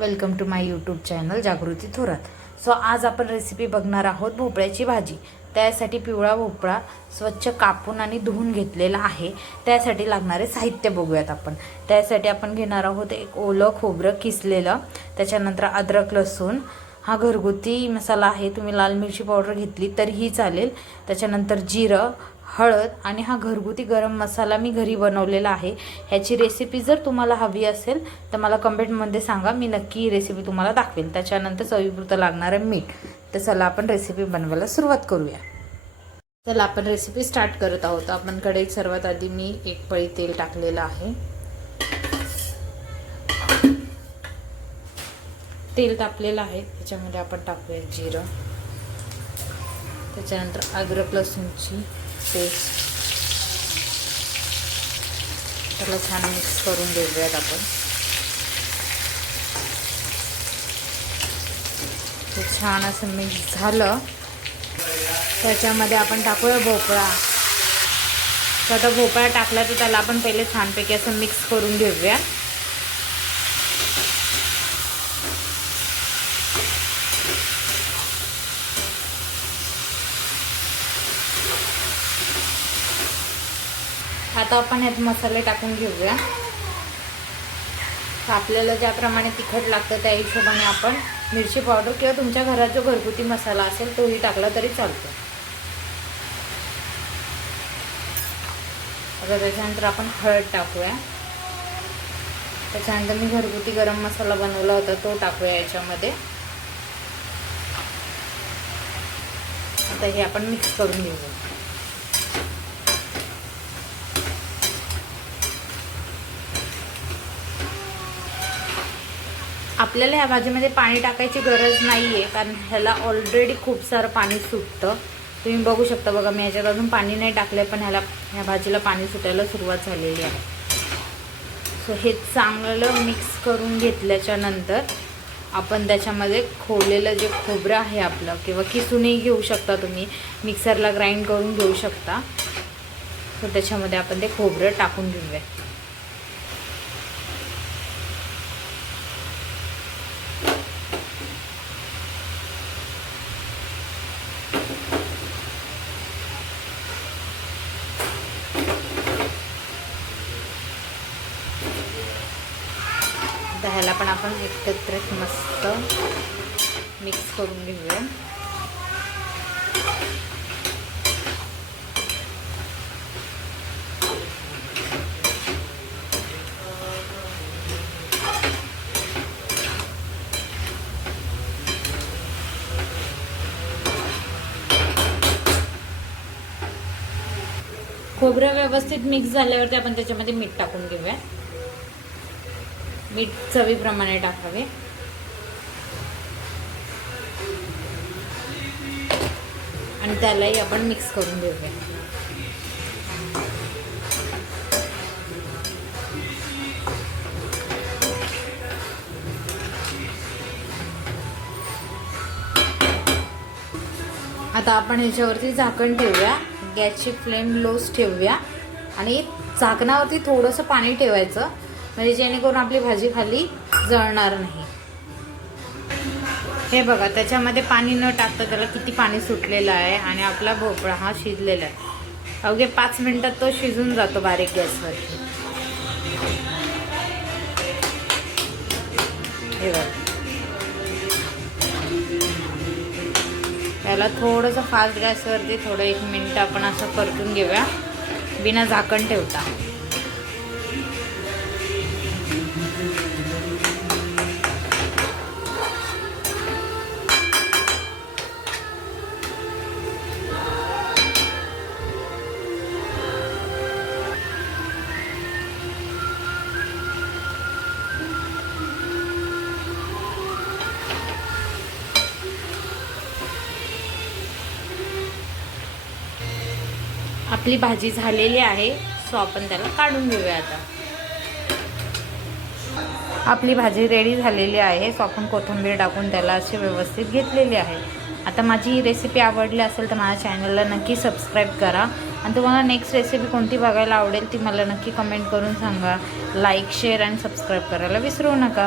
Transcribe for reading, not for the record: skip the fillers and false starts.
Welcome to my YouTube channel Jagruti Thorat. So आज आपण recipe बघणार आहोत भोपळ्याची भाजी। त्यासाठी पिवळा भोपळा स्वच्छ कापून आणि धुवून घेतलेला आहे। त्यासाठी लागणारे साहित्य बघूयात आपण। त्यासाठी आपण घेणार आहोत एक ओलं खोबरं किसलेलं, त्याच्यानंतर अद्रक लसूण, हा घरगुती मसाला आहे, तुम्ही लाल मिरची पावडर घेतली तरीही चालेल, त्याच्यानंतर जिरं, हळद आणि हा घरगुती गरम मसाला मी घरी बनवलेला आहे। ह्याची रेसिपी जर तुम्हाला हवी असेल तर मला कमेंटमध्ये सांगा, मी नक्की ही रेसिपी तुम्हाला दाखवेल। त्याच्यानंतर चवीपुरतं लागणारं मीठ। तर चला आपण रेसिपी बनवायला सुरुवात करूया। चला आपण रेसिपी स्टार्ट करत आहोत। आपण कढईत सर्वात आधी मी एक पळी तेल टाकलेलं आहे। तेल तापलेलं आहे, त्याच्यामध्ये आपण टाकूया जिरं, त्याच्यानंतर अद्रक लसूणची पेस्ट, त्याला छान मिक्स करून घेऊयात आपण। ते छान असं मिक्स झालं, त्याच्यामध्ये आपण टाकूया भोपळा। तर आता भोपळा टाकला तर त्याला आपण पहिले छानपैकी असं मिक्स करून घेऊया। आता आपण यात मसाले टाकून घेऊया। आपल्याला ज्याप्रमाणे तिखट लागतं त्या हिशोबाने आपण मिरची पावडर किंवा तुमच्या घरात जो घरगुती मसाला असेल तोही टाकला तरी चालतो। आता त्याच्यानंतर आपण हळद टाकूया, त्याच्यानंतर मी घरगुती गरम मसाला बनवला होता तो टाकूया याच्यामध्ये। आता हे आपण मिक्स करून घेऊया। आपल्याला ह्या भाजीमध्ये पाणी टाकायची गरज नाही आहे, कारण ह्याला ऑलरेडी खूप सारं पाणी सुटतं। तुम्ही बघू शकता, बघा मी ह्याच्यात अजून पाणी नाही टाकलं, पण ह्या भाजीला पाणी सुटायला सुरुवात झालेली आहे। सो हे चांगलं मिक्स करून घेतल्याच्या नंतर आपण त्याच्यामध्ये खोवलेलं जे खोबरं आहे आपलं, किंवा किसूनही घेऊ शकता तुम्ही, मिक्सरला ग्राइंड करून घेऊ शकता। सो त्याच्यामध्ये आपण ते खोबरं टाकून घेऊया। ह्याला पण आपण एकत्र मस्त मिक्स करून घेऊया। खोबरं व्यवस्थित मिक्स झाल्यावरती आपण त्याच्यामध्ये मीठ टाकून घेऊया। मीठ चवीप्रमाणे टाकावे आणि त्यालाही आपण मिक्स करून घेऊया। आता आपण ह्याच्यावरती झाकण ठेवूया, गॅसची फ्लेम लोच ठेवूया आणि झाकणावरती थोडंसं पाणी ठेवायचं, म्हणजे जेणेकरून आपली भाजी खाली जळणार नाही। हे बघा, त्याच्यामध्ये पाणी न टाकता त्याला किती पाणी सुटलेलं आहे आणि आपला भोपळा हा शिजलेला आहे। अवघे 5 मिनिटात तो शिजून जातो बारीक गॅसवरती। हे बघा, त्याला थोडंसं फास्ट गॅसवरती थोडं 1 मिनिट आपण असं परतून घेऊया बिना झाकण ठेवता। आपली भाजी झालेली आहे, सो आपण त्याला काढून घेऊया। आता आपली भाजी रेडी झालेली आहे, सो आपण कोथिंबीर टाकून त्याला असे व्यवस्थित घेतलेली आहे। आता माझी ही रेसिपी आवडली असेल तर माझ्या चॅनलला नक्की सबस्क्राईब करा आणि तुम्हाला नेक्स्ट रेसिपी कोणती बघायला आवडेल ती मला नक्की कमेंट करून सांगा। लाईक, शेअर आणि सबस्क्राईब करायला विसरू नका।